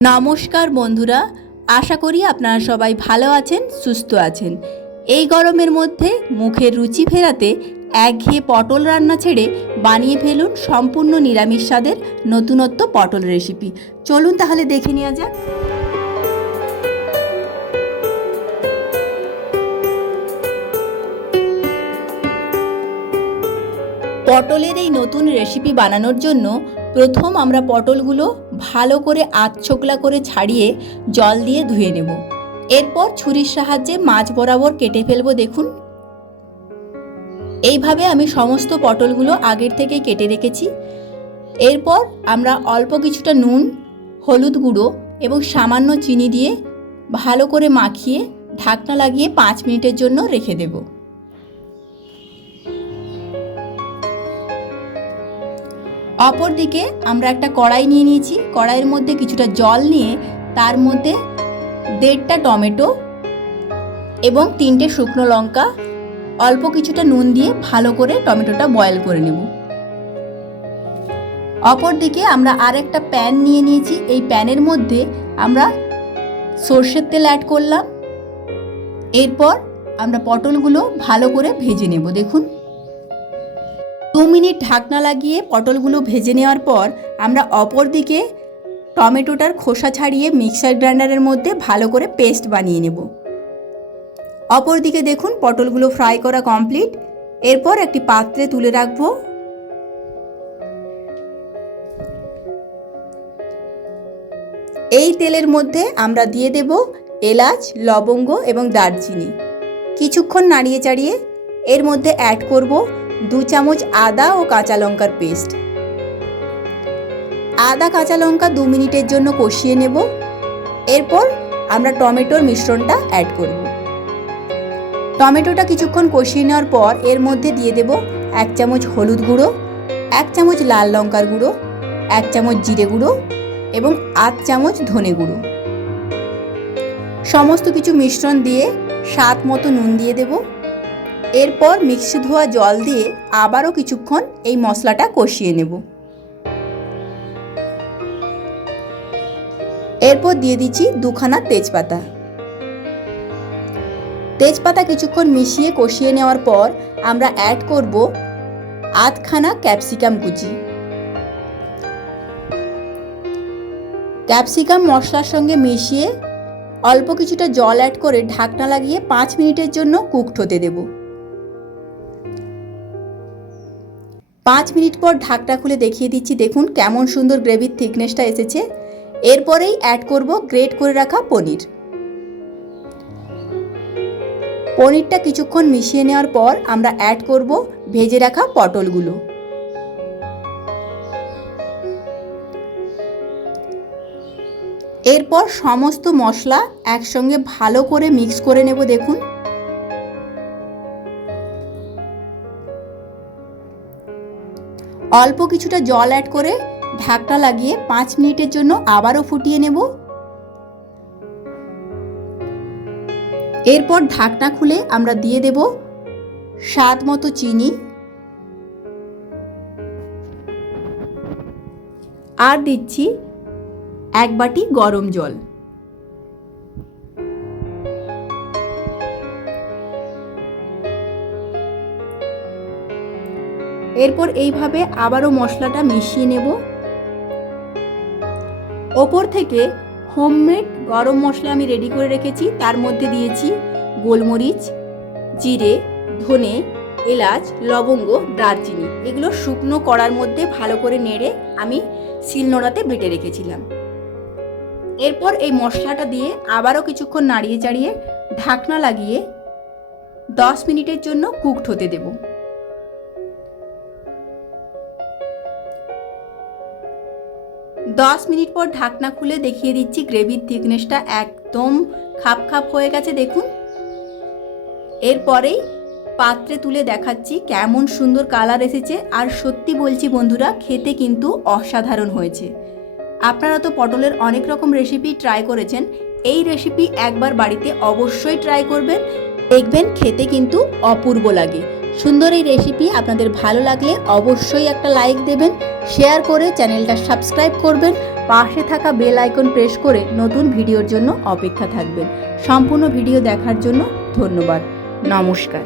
নমস্কার বন্ধুরা, আশা করি আপনারা সবাই ভালো আছেন, সুস্থ আছেন। এই গরমের মধ্যে মুখের রুচি ফেরাতে একঘেয়ে পটল রান্না ছেড়ে বানিয়ে ফেলুন সম্পূর্ণ নিরামিষ স্বাদের নতুনত্ব পটল রেসিপি। চলুন তাহলে দেখে নেওয়া যাক। পটলের এই নতুন রেসিপি বানানোর জন্য প্রথম আমরা পটলগুলো ভালো করে আধছোকলা করে ছাড়িয়ে জল দিয়ে ধুয়ে নেব। এরপর ছুরির সাহায্যে মাছ বরাবর কেটে ফেলব দেখুন। এইভাবে আমি সমস্ত পটলগুলো আগের থেকেই কেটে রেখেছি। এরপর আমরা অল্প কিছুটা নুন, হলুদ গুঁড়ো এবং সামান্য চিনি দিয়ে ভালো করে মাখিয়ে ঢাকনা লাগিয়ে পাঁচ মিনিটের জন্য রেখে দেবো। অপরদিকে আমরা একটা কড়াই নিয়ে নিয়েছি। কড়াইয়ের মধ্যে কিছুটা জল নিয়ে তার মধ্যে দেড়টা টমেটো এবং তিনটে শুকনো লঙ্কা, অল্প কিছুটা নুন দিয়ে ভালো করে টমেটোটা বয়েল করে নেব। অপরদিকে আমরা আর একটা প্যান নিয়ে নিয়েছি। এই প্যানের মধ্যে আমরা সর্ষের তেল অ্যাড করলাম। এরপর আমরা পটলগুলো ভালো করে ভেজে নেব। দেখুন। দু মিনিট ঢাকনা লাগিয়ে পটলগুলো ভেজে নেওয়ার পর আমরা অপর দিকে টমেটোটার খোসা ছাড়িয়ে মিক্সার গ্রাইন্ডারের মধ্যে ভালো করে পেস্ট বানিয়ে নেব। অপর দিকে দেখুন পটলগুলো ফ্রাই করা কমপ্লিট। এরপর একটি পাত্রে তুলে রাখব। এই তেলের মধ্যে আমরা দিয়ে দেব এলাচ, লবঙ্গ এবং দারচিনি। কিছুক্ষণ নাড়িয়ে চাড়িয়ে এর মধ্যে অ্যাড করব দু চামচ আদা ও কাঁচা লঙ্কার পেস্ট। আদা, কাঁচা লঙ্কা দু মিনিটের জন্য কষিয়ে নেব। এরপর আমরা টমেটোর মিশ্রণটা অ্যাড করব। টমেটোটা কিছুক্ষণ কষিয়ে নেওয়ার পর এর মধ্যে দিয়ে দেব এক চামচ হলুদ গুঁড়ো, এক চামচ লাল লঙ্কার গুঁড়ো, এক চামচ জিরে গুঁড়ো এবং আধ চামচ ধনে গুঁড়ো। সমস্ত কিছু মিশ্রণ দিয়ে স্বাদ মতো নুন দিয়ে দেবো। এরপর মিক্সি ধোয়া জল দিয়ে আবারও কিছুক্ষণ এই মশলাটা কষিয়ে নেব। এরপর দিয়ে দিচ্ছি দুখানা তেজপাতা। তেজপাতা কিছুক্ষণ মিশিয়ে কষিয়ে নেওয়ার পর আমরা অ্যাড করব আধখানা ক্যাপসিকাম কুচি। ক্যাপসিকাম মশলার সঙ্গে মিশিয়ে অল্প কিছুটা জল অ্যাড করে ঢাকনা লাগিয়ে পাঁচ মিনিটের জন্য কুকড হতে দেবো। পাঁচ মিনিট পর ঢাকটা খুলে দেখিয়ে দিচ্ছি, দেখুন কেমন সুন্দর গ্রেভির থিকনেসটা এসেছে। এরপরেই অ্যাড করব গ্রেট করে রাখা পনির। পনিরটা কিছুক্ষণ মিশিয়ে নেওয়ার পর আমরা অ্যাড করব ভেজে রাখা পটলগুলো। এরপর সমস্ত মশলা একসঙ্গে ভালো করে মিক্স করে নেব, দেখুন। অল্প কিছুটা জল অ্যাড করে ঢাকনা লাগিয়ে পাঁচ মিনিটের জন্য আবারও ফুটিয়ে নেব। এরপর ঢাকনা খুলে আমরা দিয়ে দেব স্বাদ মতো চিনি। আর দিচ্ছি এক বাটি গরম জল। এরপর এইভাবে আবারও মশলাটা মিশিয়ে নেব। ওপর থেকে হোমমেড গরম মশলা আমি রেডি করে রেখেছি। তার মধ্যে দিয়েছি গোলমরিচ, জিরে, ধনে, এলাচ, লবঙ্গ, দারচিনি। এগুলো শুকনো কড়ার মধ্যে ভালো করে নেড়ে আমি শিলনোড়াতে বেটে রেখেছিলাম। এরপর এই মশলাটা দিয়ে আবারও কিছুক্ষণ নাড়িয়ে চাড়িয়ে ঢাকনা লাগিয়ে দশ মিনিটের জন্য কুকড হতে দেবো। দশ মিনিট পর ঢাকনা খুলে দেখিয়ে দিচ্ছি গ্রেভির থিকনেসটা একদম খাপ খাপ হয়ে গেছে, দেখুন। এরপরেই পাত্রে তুলে দেখাচ্ছি কেমন সুন্দর কালার এসেছে। আর সত্যি বলছি বন্ধুরা, খেতে কিন্তু অসাধারণ হয়েছে। আপনারা তো পটলের অনেক রকম রেসিপি ট্রাই করেছেন। এই রেসিপি একবার বাড়িতে অবশ্যই ট্রাই করবেন। দেখবেন খেতে কিন্তু অপূর্ব লাগে। সুন্দর এই রেসিপি আপনাদের ভালো লাগলে অবশ্যই একটা লাইক দেবেন শেয়ার করে চ্যানেলটা সাবস্ক্রাইব করবেন, পাশে থাকা বেল আইকন প্রেস করে নতুন ভিডিওর জন্য অপেক্ষা থাকবেন। সম্পূর্ণ ভিডিও দেখার জন্য ধন্যবাদ। নমস্কার।